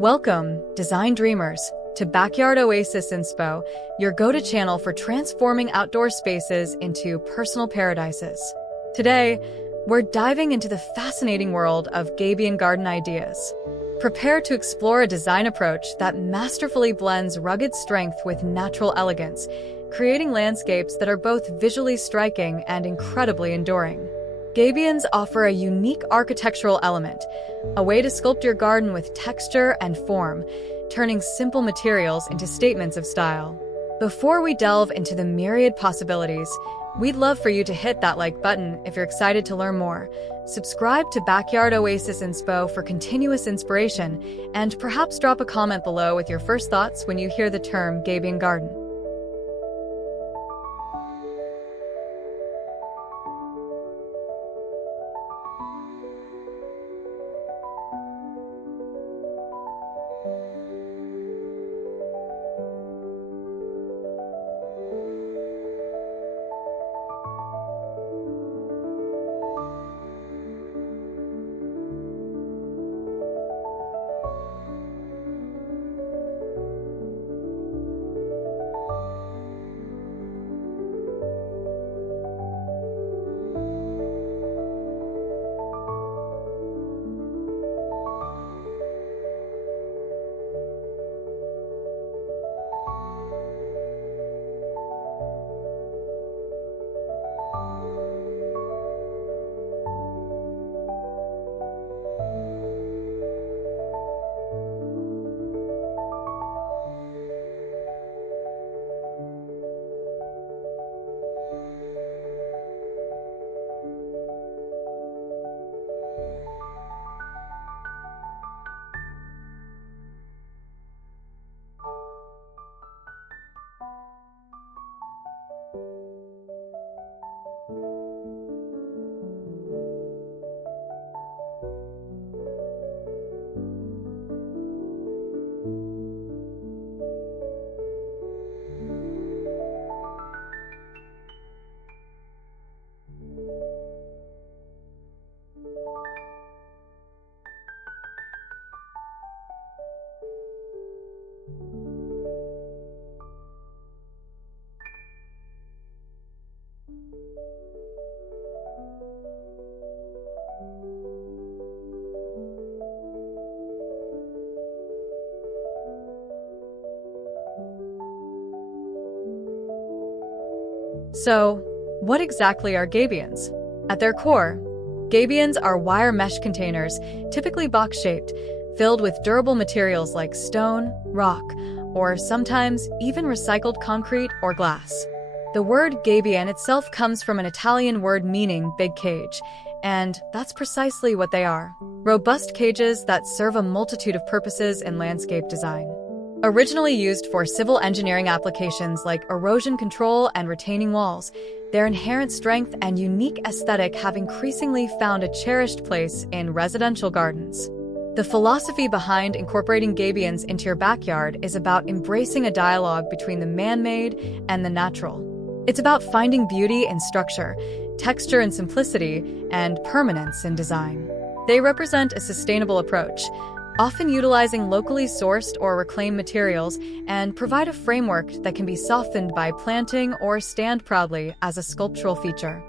Welcome, design dreamers, to Backyard Oasis Inspo, your go-to channel for transforming outdoor spaces into personal paradises. Today, we're diving into the fascinating world of Gabion garden ideas. Prepare to explore a design approach that masterfully blends rugged strength with natural elegance, creating landscapes that are both visually striking and incredibly enduring. Gabions offer a unique architectural element, a way to sculpt your garden with texture and form, turning simple materials into statements of style. Before we delve into the myriad possibilities, we'd love for you to hit that like button if you're excited to learn more. Subscribe to Backyard Oasis Inspo for continuous inspiration, and perhaps drop a comment below with your first thoughts when you hear the term Gabion garden. So, what exactly are gabions? At their core, gabions are wire mesh containers, typically box-shaped, filled with durable materials like stone, rock, or sometimes even recycled concrete or glass. The word gabion itself comes from an Italian word meaning big cage, and that's precisely what they are: robust cages that serve a multitude of purposes in landscape design. Originally used for civil engineering applications like erosion control and retaining walls, their inherent strength and unique aesthetic have increasingly found a cherished place in residential gardens. The philosophy behind incorporating gabions into your backyard is about embracing a dialogue between the man-made and the natural. It's about finding beauty in structure, texture in simplicity, and permanence in design. They represent a sustainable approach, often utilizing locally sourced or reclaimed materials, and provide a framework that can be softened by planting or stand proudly as a sculptural feature.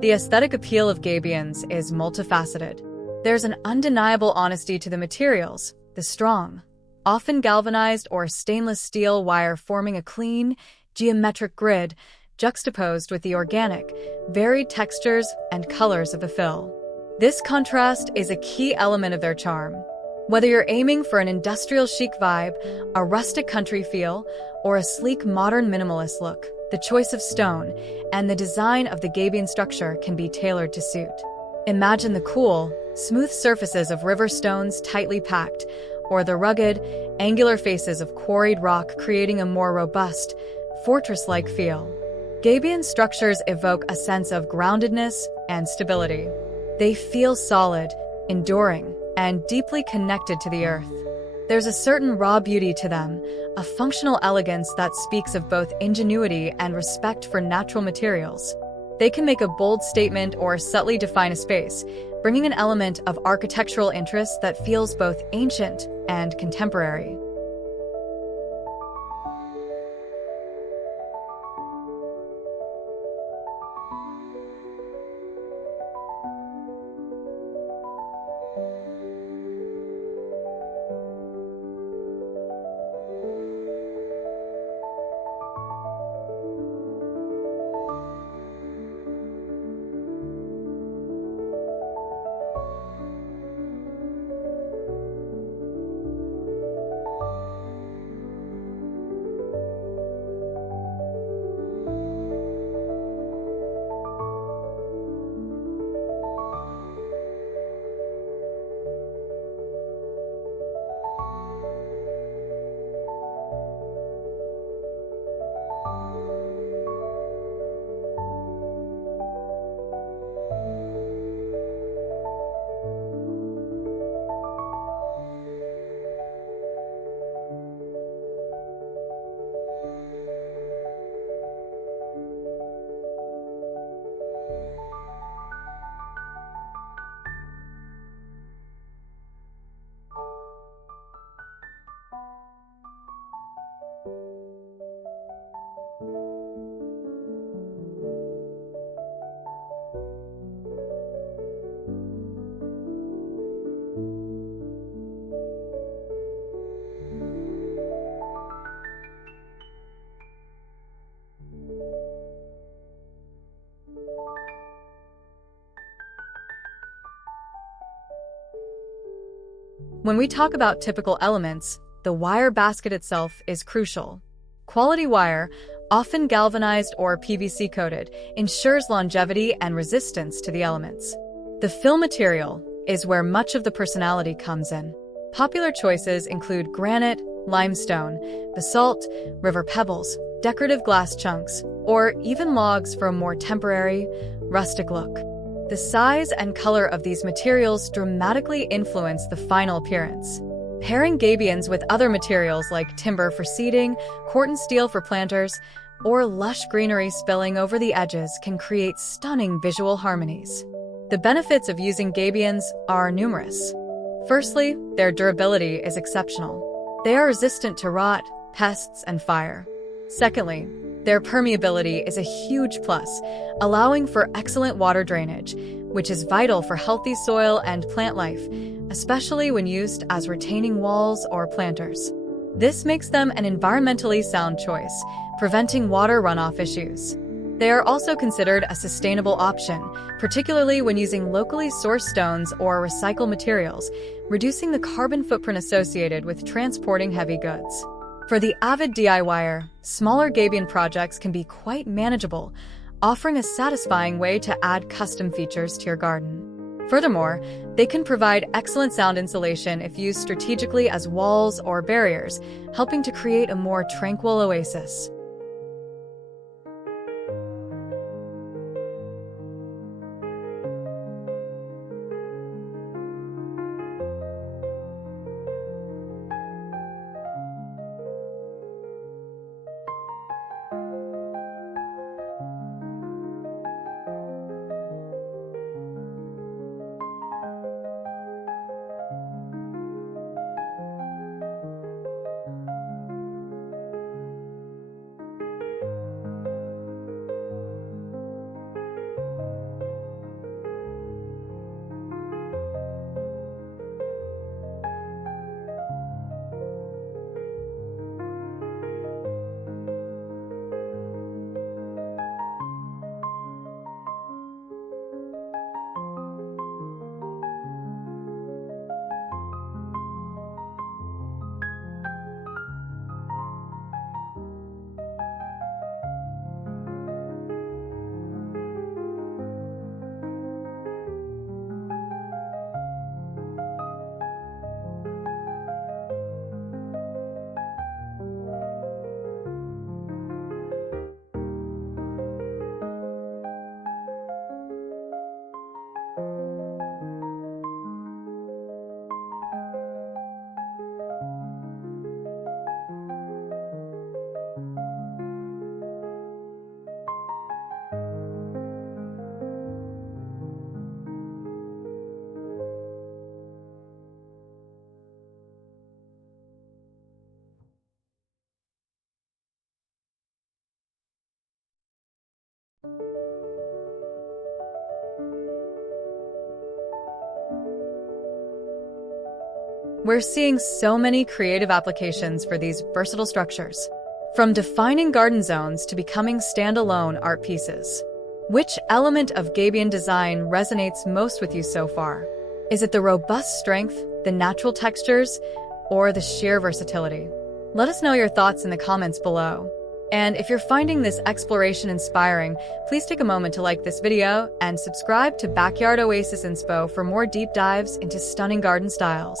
The aesthetic appeal of gabions is multifaceted. There's an undeniable honesty to the materials, the strong, often galvanized or stainless steel wire forming a clean, geometric grid juxtaposed with the organic, varied textures and colors of the fill. This contrast is a key element of their charm. Whether you're aiming for an industrial chic vibe, a rustic country feel, or a sleek modern minimalist look, the choice of stone and the design of the gabion structure can be tailored to suit. Imagine the cool, smooth surfaces of river stones tightly packed, or the rugged, angular faces of quarried rock creating a more robust, fortress-like feel. Gabion structures evoke a sense of groundedness and stability. They feel solid, enduring, and deeply connected to the earth. There's a certain raw beauty to them, a functional elegance that speaks of both ingenuity and respect for natural materials. They can make a bold statement or subtly define a space, bringing an element of architectural interest that feels both ancient and contemporary. When we talk about typical elements, the wire basket itself is crucial. Quality wire, often galvanized or PVC-coated, ensures longevity and resistance to the elements. The fill material is where much of the personality comes in. Popular choices include granite, limestone, basalt, river pebbles, decorative glass chunks, or even logs for a more temporary, rustic look. The size and color of these materials dramatically influence the final appearance. Pairing gabions with other materials like timber for seating, corten steel for planters, or lush greenery spilling over the edges can create stunning visual harmonies. The benefits of using gabions are numerous. Firstly, their durability is exceptional. They are resistant to rot, pests, and fire. Secondly, their permeability is a huge plus, allowing for excellent water drainage, which is vital for healthy soil and plant life, especially when used as retaining walls or planters. This makes them an environmentally sound choice, preventing water runoff issues. They are also considered a sustainable option, particularly when using locally sourced stones or recycled materials, reducing the carbon footprint associated with transporting heavy goods. For the avid DIYer, smaller gabion projects can be quite manageable, offering a satisfying way to add custom features to your garden. Furthermore, they can provide excellent sound insulation if used strategically as walls or barriers, helping to create a more tranquil oasis. We're seeing so many creative applications for these versatile structures, from defining garden zones to becoming standalone art pieces. Which element of Gabion design resonates most with you so far? Is it the robust strength, the natural textures, or the sheer versatility? Let us know your thoughts in the comments below. And if you're finding this exploration inspiring, please take a moment to like this video and subscribe to Backyard Oasis Inspo for more deep dives into stunning garden styles.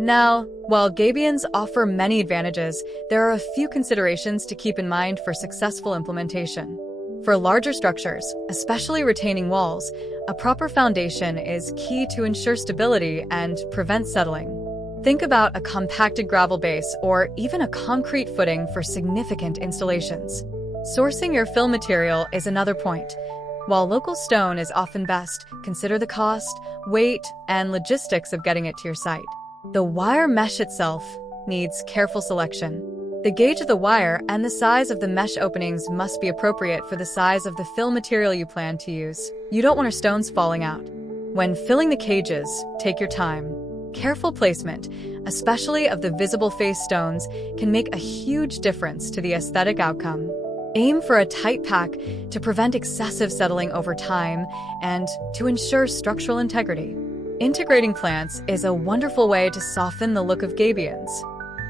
Now, while gabions offer many advantages, there are a few considerations to keep in mind for successful implementation. For larger structures, especially retaining walls, a proper foundation is key to ensure stability and prevent settling. Think about a compacted gravel base or even a concrete footing for significant installations. Sourcing your fill material is another point. While local stone is often best, consider the cost, weight, and logistics of getting it to your site. The wire mesh itself needs careful selection. The gauge of the wire and the size of the mesh openings must be appropriate for the size of the fill material you plan to use. You don't want your stones falling out. When filling the cages, take your time. Careful placement, especially of the visible face stones, can make a huge difference to the aesthetic outcome. Aim for a tight pack to prevent excessive settling over time and to ensure structural integrity. Integrating plants is a wonderful way to soften the look of gabions.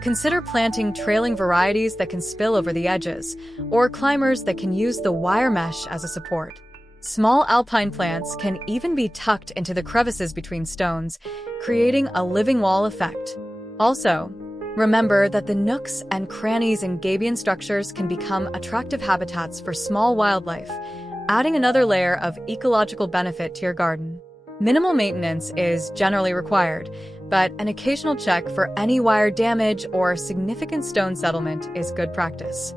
Consider planting trailing varieties that can spill over the edges, or climbers that can use the wire mesh as a support. Small alpine plants can even be tucked into the crevices between stones, creating a living wall effect. Also, remember that the nooks and crannies in gabion structures can become attractive habitats for small wildlife, adding another layer of ecological benefit to your garden. Minimal maintenance is generally required, but an occasional check for any wire damage or significant stone settlement is good practice.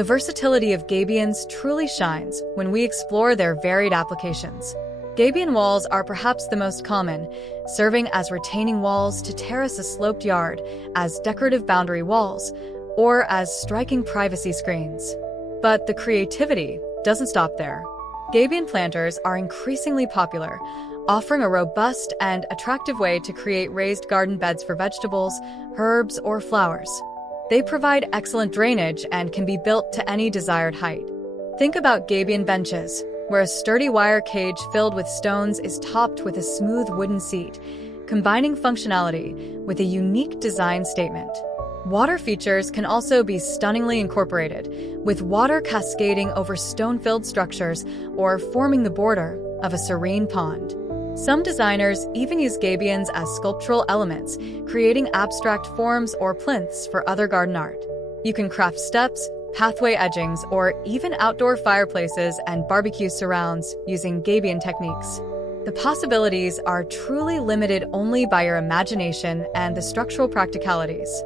The versatility of gabions truly shines when we explore their varied applications. Gabion walls are perhaps the most common, serving as retaining walls to terrace a sloped yard, as decorative boundary walls, or as striking privacy screens. But the creativity doesn't stop there. Gabion planters are increasingly popular, offering a robust and attractive way to create raised garden beds for vegetables, herbs, or flowers. They provide excellent drainage and can be built to any desired height. Think about gabion benches, where a sturdy wire cage filled with stones is topped with a smooth wooden seat, combining functionality with a unique design statement. Water features can also be stunningly incorporated, with water cascading over stone-filled structures or forming the border of a serene pond. Some designers even use gabions as sculptural elements, creating abstract forms or plinths for other garden art. You can craft steps, pathway edgings, or even outdoor fireplaces and barbecue surrounds using gabion techniques. The possibilities are truly limited only by your imagination and the structural practicalities.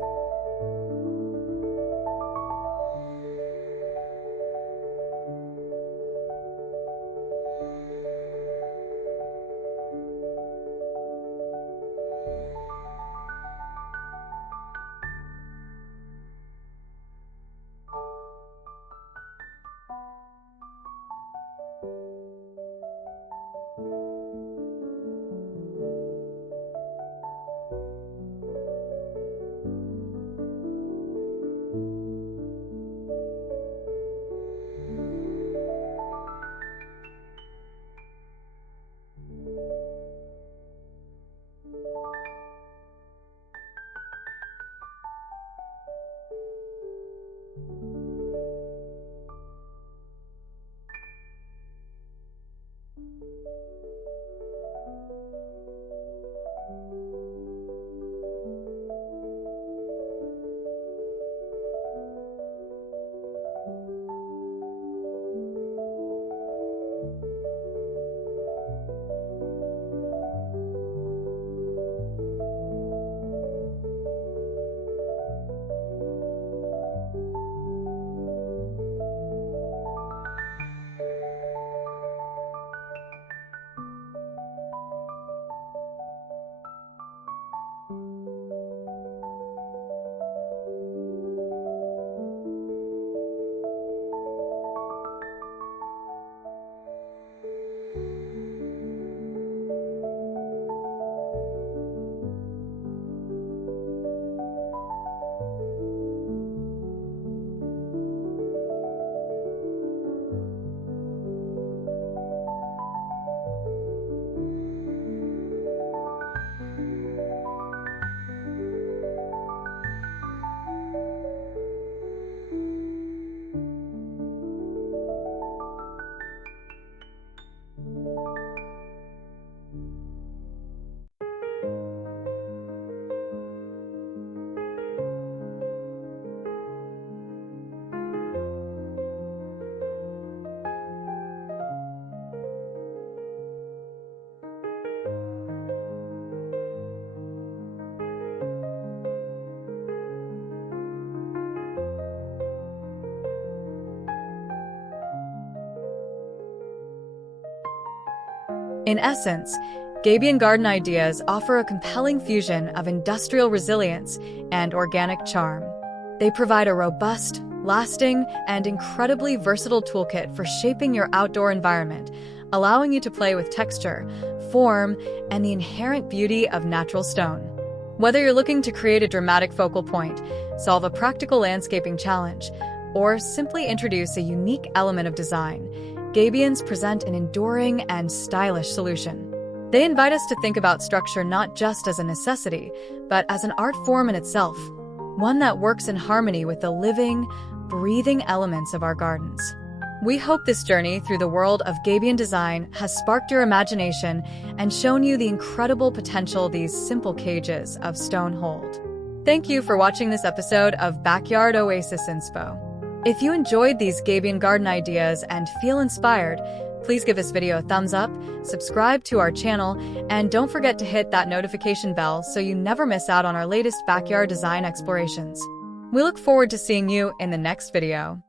In essence, Gabion garden ideas offer a compelling fusion of industrial resilience and organic charm. They provide a robust, lasting, and incredibly versatile toolkit for shaping your outdoor environment, allowing you to play with texture, form, and the inherent beauty of natural stone. Whether you're looking to create a dramatic focal point, solve a practical landscaping challenge, or simply introduce a unique element of design, gabions present an enduring and stylish solution. They invite us to think about structure not just as a necessity, but as an art form in itself, one that works in harmony with the living, breathing elements of our gardens. We hope this journey through the world of gabion design has sparked your imagination and shown you the incredible potential these simple cages of stone hold. Thank you for watching this episode of Backyard Oasis Inspo. If you enjoyed these gabion garden ideas and feel inspired, please give this video a thumbs up, subscribe to our channel, and don't forget to hit that notification bell so you never miss out on our latest backyard design explorations. We look forward to seeing you in the next video.